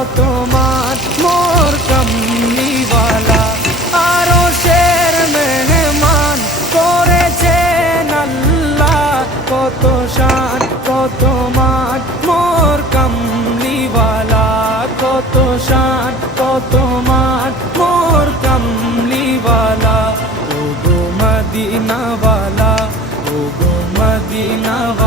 কত মান মোর কামলিওয়ালা। আরশের মেহমান করেছেন আল্লাহ, কত শান কত মান মোর কামলিওয়ালা, কত শান কত মান মোর কামলিওয়ালা। ও গো মদিনাওয়ালা, ও গো মদিনাওয়ালা।